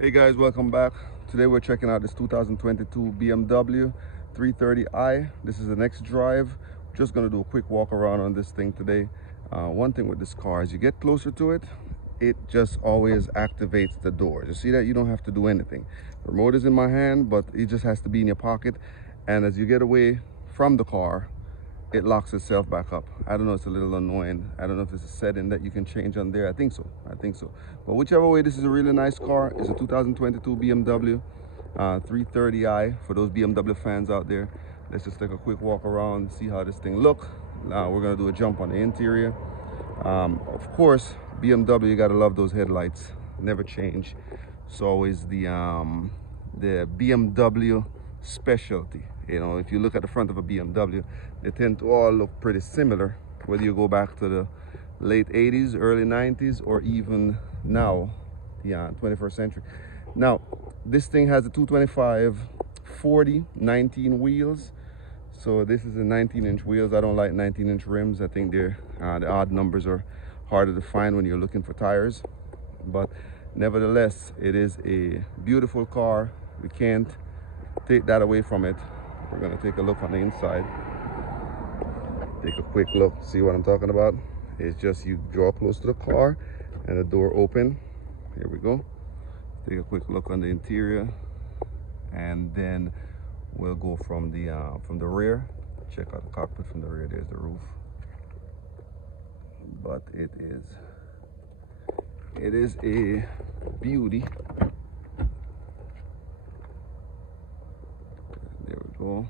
Hey guys, welcome back. Today we're checking out this 2022 BMW 330i. This is an XDRIVE. Just gonna do a quick walk around on this thing today. One thing with this car, as you get closer to it, it just always activates the doors. You see that? You don't have to do anything. The remote is in my hand, but it just has to be in your pocket. And as you get away from the car, it locks itself back up. I don't know, it's a little annoying. I don't know if it's a setting that you can change on there. I think so. But whichever way, this is a really nice car. It's a 2022 BMW 330i for those BMW fans out there. Let's just take a quick walk around, see how this thing look. Now we're gonna do a jump on the interior. Of course, BMW, you gotta love those headlights. Never change. It's always the BMW specialty. You know, if you look at the front of a BMW, they tend to all look pretty similar, whether you go back to the late 80s, early 90s, or even now, 21st century. Now, this thing has a 225 40 19 wheels. So this is a 19-inch wheels. I don't like 19-inch rims. I think they're the odd numbers are harder to find when you're looking for tires. But nevertheless, it is a beautiful car. We can't take that away from it. We're gonna take a look on the inside. Take a quick look, see what I'm talking about. It's just you draw close to the car and the door open. Here we go. Take a quick look on the interior, and then we'll go from the rear. Check out the cockpit from the rear. There's the roof. But it is a beauty. There we go.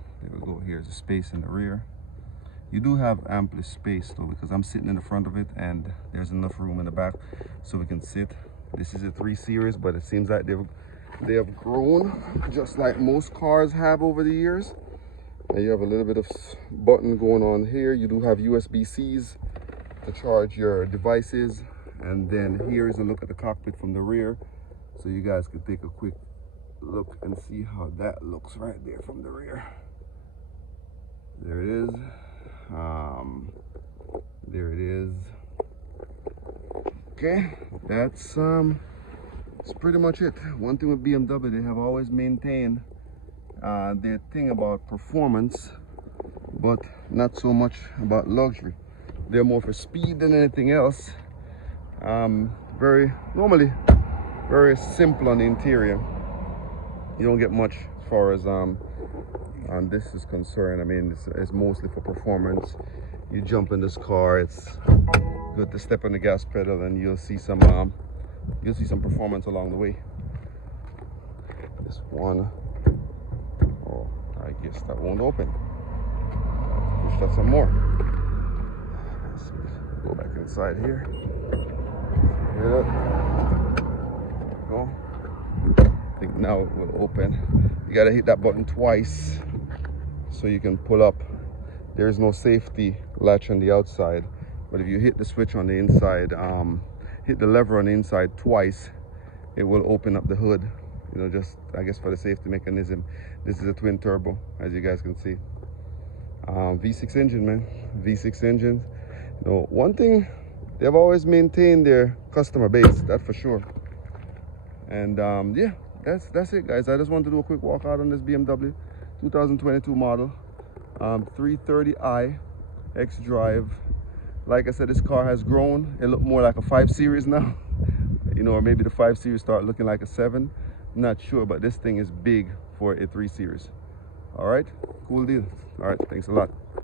Here's the space in the rear. You do have ample space though, because I'm sitting in the front of it and there's enough room in the back so we can sit. This is a 3 Series, but it seems like they have grown just like most cars have over the years. And you have a little bit of button going on here. You do have USB-Cs to charge your devices. And then here is a look at the cockpit from the rear, so you guys can take a quick look and see how that looks right there from the rear. There it is. There it is. Okay, that's pretty much it. One thing with BMW, they have always maintained their thing about performance, but not so much about luxury. They're more for speed than anything else. Normally very simple on the interior. You don't get much as far as this is concerned. I mean, it's mostly for performance. You jump in this car, it's good to step on the gas pedal, and you'll see some performance along the way. This one, oh, I guess that won't open. Push that some more. Let's go back inside here. Hear that? Go. I think now it will open. You gotta hit that button twice so you can pull up. There is no safety latch on the outside, but if you hit the switch on the inside, hit the lever on the inside twice, it will open up the hood. You know, just I guess for the safety mechanism. This is a twin turbo, as you guys can see. V6 engine, man. V6 engines. You know, one thing, they've always maintained their customer base, that's for sure. And yeah, that's it, guys. I just wanted to do a quick walk out on this BMW 2022 model 330i XDRIVE. Like I said, this car has grown. It looked more like a 5 Series now, you know, or maybe the 5 Series start looking like a 7. I'm not sure, but this thing is big for a 3 Series. All right, cool deal. All right, thanks a lot.